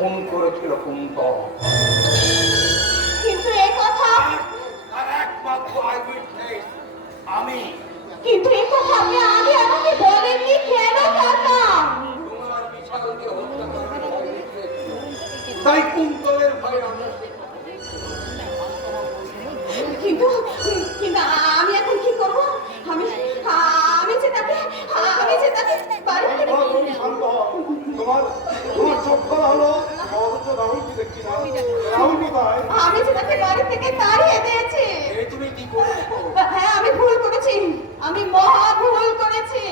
খুন করেছিল কুন্তল। কিন্তু এই কথা আর একমাত্র আইউইটনেস আমি। কিন্তু এই কথা আপনি আগে আমাকে বলেননি কেন কাকা? তোমার বিশালকে হত্যা করার ভয় দেখিয়েছি, তাই কুন্তলের ভয় আমরা কিন্তু কিন্তু আমি এখন কি করব? আমি আমি যে তাকে বাড়ি থেকে তোমার তোমার চোখ খোলা হলো, অথচ রাহুলকে দেখছি না। রাহুল কোথায়? আমি যে তাকে বাড়ি থেকে তাড়িয়ে দিয়েছি। এই তুমি কি করেছো? হ্যাঁ, আমি ভুল করেছি, আমি মহা ভুল করেছি।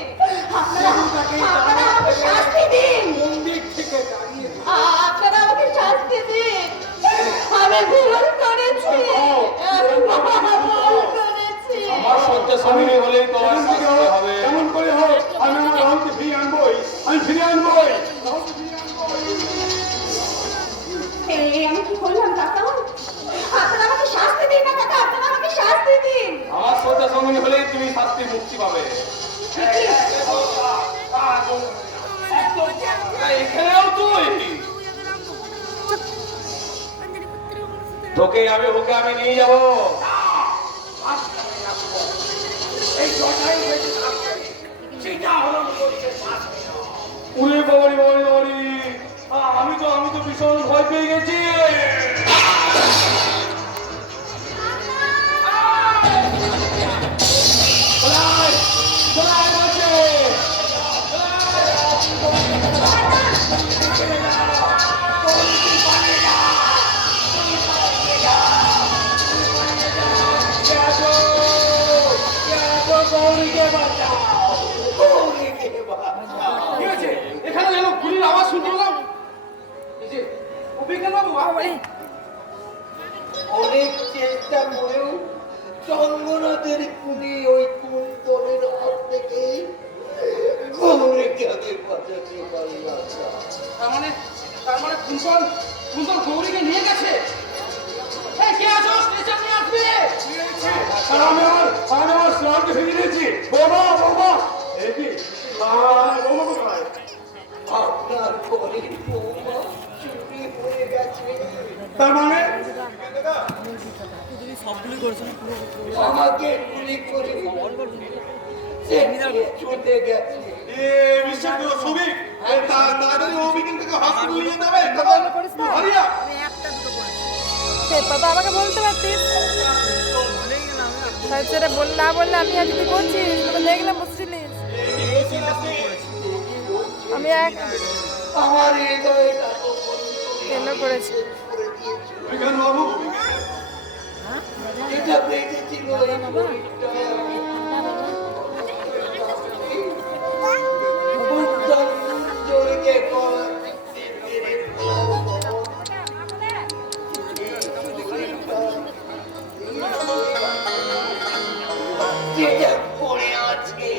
আপনারা আমাকে শাস্তি দিন, মন্দির থেকে দাঁড়িয়ে আপনারা আমাকে শাস্তি দিন। আমি ভুল করেছি, আমি মহা ভুল করেছি। আমার সত্য স্বামী হলেই তোমার শাস্তি হবে। কেমন করে হোক আমি আমার রাহুলকে ফিরিয়ে আনবোই, আমি ফিরিয়ে আনবোই, রাহুলকে ফিরিয়ে আনবোই। এই আমি কি করলাম কাকা? আপনারা আমাকে শাস্তি দিন না কাকা, আপনারা আমাকে শাস্তি দিন। আমার সত্য স্বামী হলেই তুমি শাস্তি মুক্তি পাবে। এখানেও তুই তোকে ওকে আমি নিয়ে যাবো। এই জটাই বেঁচে থাকবে, সেটা হরণ করছে শাস্তি। উড়ে বাবারি বাবারি বাবারি, আমি তো ভীষণ ভয় পেয়ে গেছি। পালাই, পালাই বাঁচে। কি হয়েছে? এখানে যেন গুলির আওয়াজ শুনতে পেলাম। এই যে অভিজ্ঞান বাবু, অনেক চেষ্টা করেও চন্দ্রনাথের খুনি ওই কুন্তলের হাত থেকে গৌরীকে আগে বাঁচাতে পারলাম না। তার মানে কুন্তল গৌরীকে নিয়ে গেছে। এই কে আছো? স্টেশন নিয়ে আসবে। আর আমি আমার স্নানকে ফিরিয়ে দিয়েছি। বাবা বাবা এই কি বৌমা কোথায়? আপনার ঘরে বৌমা চুরি হয়ে গেছে। তার মানে আমাকে গুলি করে চলে গেছে। বিশ্বাস করো শ্রমিক, তাড়াতাড়ি অভিজ্ঞান থেকে হসপিটালে নিয়ে যাবে। তখন হারিয়া বাবা আমাকে বলতে পারতিস, তাছাড়া না বললে আমি আজ কি করছিস তোকে দেখলাম বুঝছিলিস। আমি এক আমার হৃদয়টা কেন করেছি অভিজ্ঞান বাবু, এটা বেঁচেছিল এই গরিবটা। কুন্তল জোরকে কলা দিতে পেরে যেটা পড়ে আছে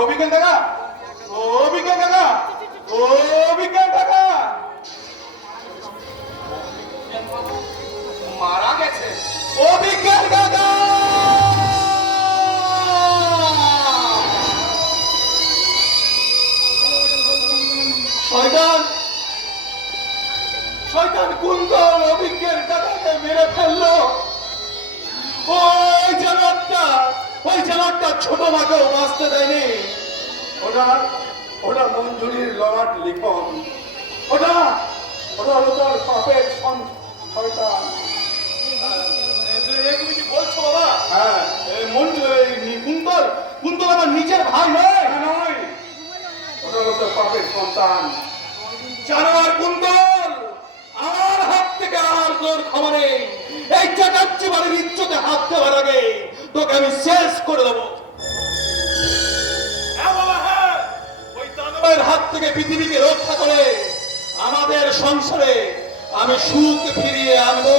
অভিজ্ঞান টাকা, অভিজ্ঞান টাকা, অভিজ্ঞান টাকা মারা গেছে। অভিজ্ঞান টাকা। শয়তান শয়তান কুন্তল অভিজ্ঞান টাকাকে মেরে ফেললো। ওই জানারটা ছোট মাকেও বাঁচতে দেয়নি। ওটা মঞ্জুরির লড়াট লিখন, ওটা হলো তার পাপের শয়তান। তুমি কি বলছো বাবা? হ্যাঁ, কুন্তল আমার নিজের ভাই নয়। ওটা হলো তার পাপের সন্তান। জানোয়ার কুন্তল, আমার হাত থেকে আর তোর ক্ষমা নেই। এই চাটাচ্ছি বাড়ির ইজ্জতে হাত দেওয়ার আগে তোকে আমি শেষ করে দেবো। হ্যাঁ বাবা, হ্যাঁ, ওই দানবের হাত থেকে পৃথিবীকে রক্ষা করে আমাদের সংসারে আমি সুখ ফিরিয়ে আনবো।